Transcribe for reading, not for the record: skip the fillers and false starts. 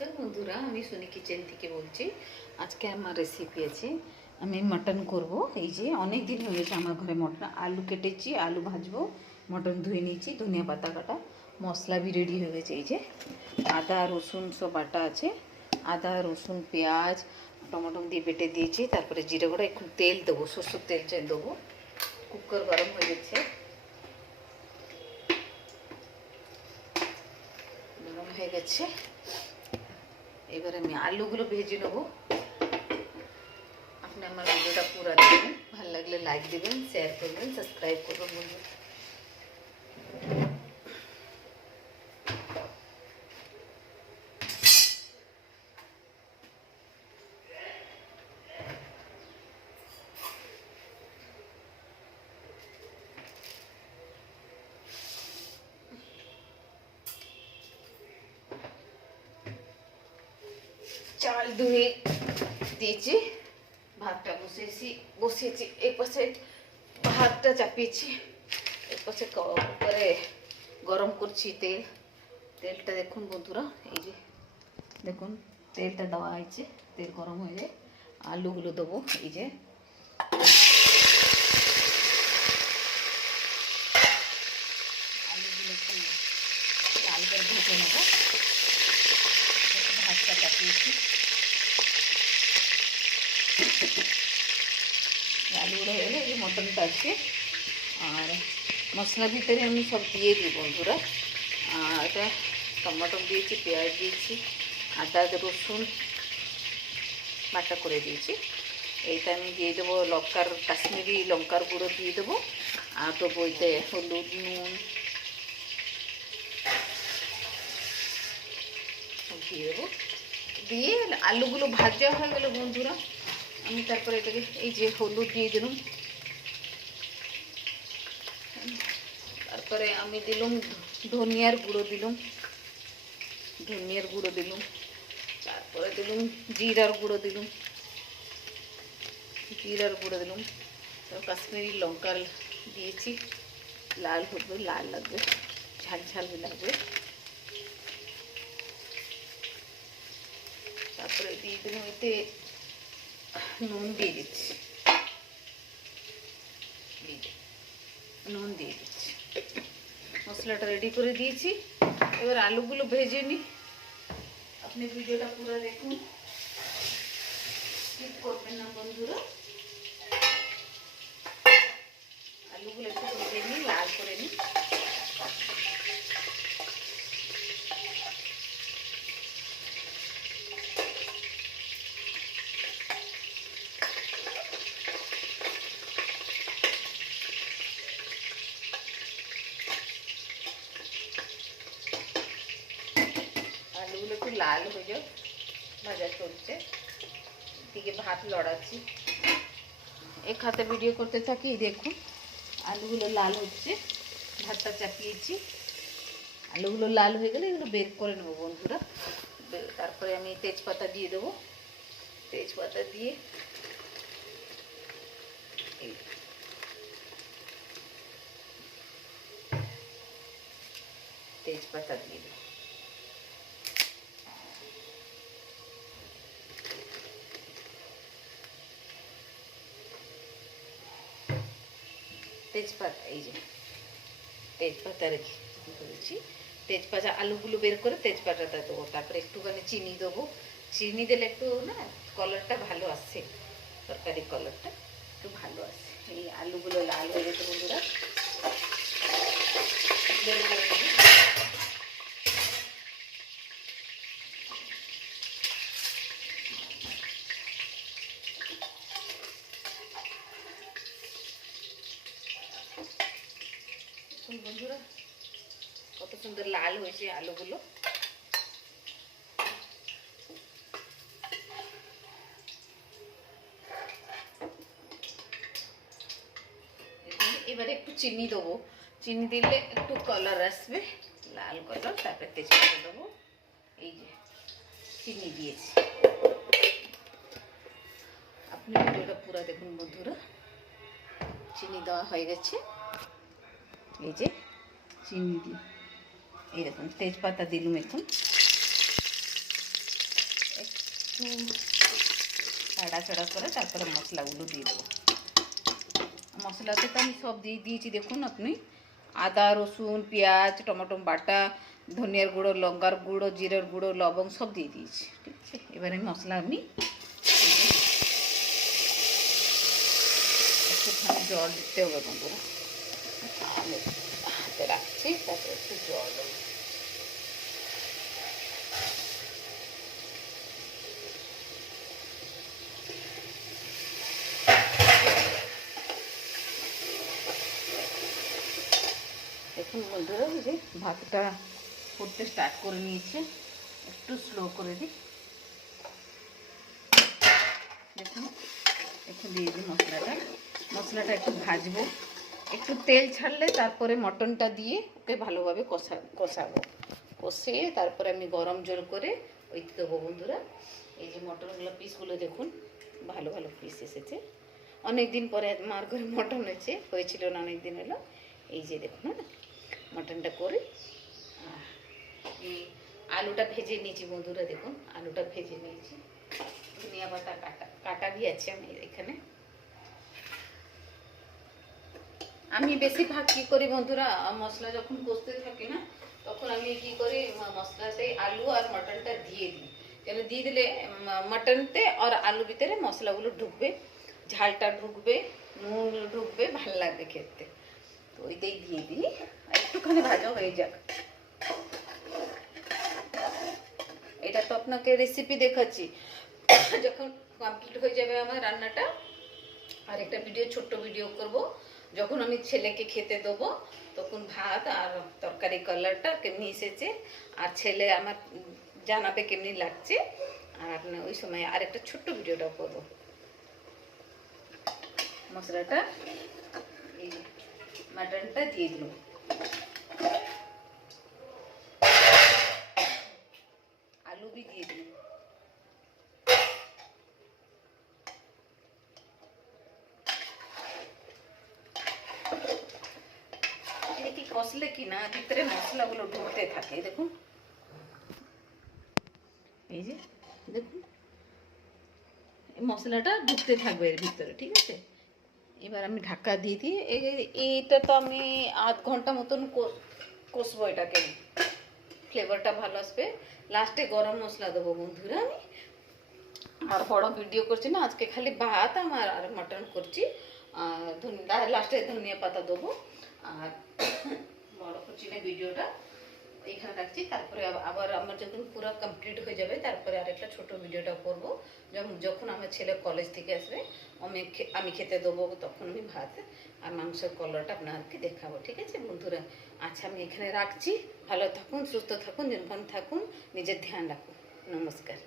নমস্কার বন্ধুরা, আমি সোনি কিচেন থেকে বলছি। আজকে আমার রেসিপি আছে, আমি মটন করব। এই যে অনেক দিন হয়ে গেছে আমার ঘরে মটন। আলু কেটেছি, আলু ভাজবো, মটন ধুয়ে নিয়েছি, ধনিয়া পাতা কাটা, মশলা भी রেডি হয়ে গেছে। এই যে আদা রসুন সব বাটা আছে, আদা রসুন পেঁয়াজ টমেটো দিয়ে বেটে দিয়েছি। তারপরে জিরে গুঁড়া, একটু তেল দেবো, সরষের তেল দেবো। কুকার গরম হয়ে গেছে, গরম হয়ে গেছে। এবার আমি আলুগুলো ভেজে নেবো। আপনি আমার ভিডিওটা পুরো দেখবেন, ভালো লাগলে লাইক দেবেন, শেয়ার করবেন, সাবস্ক্রাইব করবেন বন্ধু। চাল ধুয়ে দিয়েছি, ভাতটা বসিয়েছি। এক পাশে ভাতটা চাপিয়েছি, এক পাশে কুকারে গরম করছি তেলটা দেখুন বন্ধুরা। এই যে দেখুন, তেলটা দেওয়া হয়েছে, তেল গরম হয়ে যায়, আলুগুলো দেবো। এই যে আলুগুলো একটু লাল করে ভেজে নেবো। ভাতটা চাপিয়েছি, আলুগুলো হয়ে গেলে এই মটনটা আছে। আর মশলার ভিতরে আমি সব দিয়ে দিই বন্ধুরা। এটা টমেটো দিয়েছি, পেঁয়াজ দিয়েছি, আদা রসুন বাটা করে দিয়েছি। এইটা আমি দিয়ে দেবো কাশ্মীরি লঙ্কার গুঁড়ো দিয়ে দেবো। আর তো বইতে হলুদ নুন দিয়ে দেবো। দিয়ে আলুগুলো ভাজা হয়ে গেলে বন্ধুরা, আমি তারপরে এটাকে এই যে হলুদ দিয়ে দিলাম। তারপরে আমি দিলাম ধনিয়ার গুঁড়ো দিলাম, তারপরে দিলাম জিরার গুঁড়ো দিলাম, কাশ্মীরি লঙ্কা দিয়েছি। লাল হবে, লাল লাগবে, ঝাল ঝাল লাগবে। তারপরে দিয়ে দিলাম এতে নুন দিয়ে দিচ্ছি, মশলাটা রেডি করে দিয়েছি। এবার আলুগুলো ভেজে নিই। আপনি ভিডিওটা পুরো দেখুন, স্কিপ করবেন না বন্ধুরা। আলুগুলো একটু ভেজে নিই, লাল করে নিই। আলুগুলো একটু লাল হয়ে যাও, ভাজা চলছে, দিকে ভাত লড়াচ্ছি, এক হাতে ভিডিও করতে থাকি। দেখুন আলুগুলো লাল হচ্ছে, ভাতটা চাপিয়েছি। আলুগুলো লাল হয়ে গেলে এগুলো বের করে নেবো বন্ধুরা। তারপরে আমি তেজপাতা দিয়ে দেবো। তেজপাতা দিয়ে দেবো। তেজপাতা, এই যে তেজপাতা করেছি। তেজপাতা আলুগুলো বের করে তেজপাতাটা দেবো। তারপরে একটুখানি চিনি দেবো। চিনি দিলে একটু না কালারটা ভালো আসে, তরকারি কালারটা একটু ভালো আসে। এই আলুগুলো লাল হয়ে গেছে বন্ধুরা, বের করে নেবো। বন্ধুরা কত সুন্দর লাল হয়েছে আলুগুলো। এবারে একটু চিনি দেবো, চিনি দিলে একটু কালার আসবে, লাল কালার। তারপরে তেজপাতা দেবো। এই যে চিনি দিয়েছি। আপনি ভিডিওটা পুরো দেখুন বন্ধুরা। চিনি দেওয়া হয়ে গেছে, এই যে চিনি দিই। এই দেখুন তেজপাতা দিলুম এখন। একটু নাড়াচাড়া করে তারপরে মশলাগুলো দিয়ে দেবো। মশলাতে তো আমি সব দিয়ে দিয়েছি, দেখুন আপনি, আদা রসুন পেঁয়াজ টমেটো বাটা, ধনিয়ার গুঁড়ো লঙ্কার গুঁড়ো জিরের গুঁড়ো লবঙ্গ সব দিয়ে দিয়েছি। ঠিক আছে, এবারে মশলা আমি একটুখানি জল দিতে হবে বন্ধুরা। আমি হাতে রাখছি, তারপরে একটু জল দেবো। দেখুন বন্ধুরা, ওই যে ভাতটা ফুটতে স্টার্ট করে নিয়েছে, একটু স্লো করে দিই। দেখুন এখন দিয়ে দিই মশলাটা একটু ভাজবো, একটু তেল ছাড়লে তারপরে মটনটা দিয়ে ওকে ভালোভাবে কষাবো। কষিয়ে তারপরে আমি গরম জল করে ওই দেবো বন্ধুরা। এই যে মটনগুলো পিসগুলো দেখুন, ভালো ভালো পিস এসেছে। অনেক দিন পরে মার ঘরে মটন হয়েছিল না, অনেক দিন হলো। এই যে দেখুন, হ্যাঁ মটনটা করে এই আলুটা ভেজে নিয়েছি বন্ধুরা। দেখুন আলুটা ভেজে নিয়েছি, ধনিয়া পাতা কাটা भी আছে আমি এখানে। আমি বেশিরভাগ কী করি বন্ধুরা, মশলা যখন কষতে থাকি না, তখন আমি কি করি মশলাতে আলু আর মটনটা দিয়ে দিই। কেন দিয়ে দিলে মটনতে আর আলু ভিতরে মশলাগুলো ঢুকবে, ঝালটা ঢুকবে, নুন ঢুকবে, ভালো লাগবে খেতে। তো ওইটাই দিয়ে দিই, একটুখানি ভাজা হয়ে যাক। এটা তো আপনাকে রেসিপি দেখাচ্ছি, যখন কমপ্লিট হয়ে যাবে আমার রান্নাটা আর একটা ছোট্ট ভিডিও করব। যখন আমি ছেলেকে খেতে দেবো তখন ভাত আর তরকারি কালারটা কেমনি এসেছে আর ছেলে আমার জানাবে কেমনি লাগছে, আর আপনার ওই সময় আরেকটা ছোট্ট ভিডিওটা করব। মশলাটা এই মাটনটা দিয়ে দিল, আলু भी দিয়ে দিই। কষলে কি না ভিতরে মশলাগুলো ঢুকতে থাকে, দেখুন এই যে দেখুন মশলাটা ঢুকতে থাকবে এর ভিতরে। ঠিক আছে, এবার আমি ঢাকা দিয়ে দিই। এইটা তো আমি আধ ঘন্টা মতন কষবো এটাকে, ফ্লেভারটা ভালো আসবে। লাস্টে গরম মশলা দেবো বন্ধুরা। আমি আর বড় ভিডিও করছি না আজকে, খালি ভাত আমার আর মটন করছি। আর লাস্টে ধনিয়া পাতা দেবো। আর বড় করছি না ভিডিওটা, এখানে রাখছি। তারপরে আবার আমার যখন পুরো কমপ্লিট হয়ে যাবে তারপরে আরেকটা ছোট ভিডিওটা করব। যখন আমার ছেলে কলেজ থেকে আসবে আমি খেতে দেবো, তখন আমি ভাত আর মাংসের কলারটা আপনাদেরকে দেখাবো। ঠিক আছে বন্ধুরা, আচ্ছা আমি এখানে রাখছি। ভালো থাকুন, সুস্থ থাকুন, নির্ভর থাকুন, নিজের ধ্যান রাখুন। নমস্কার।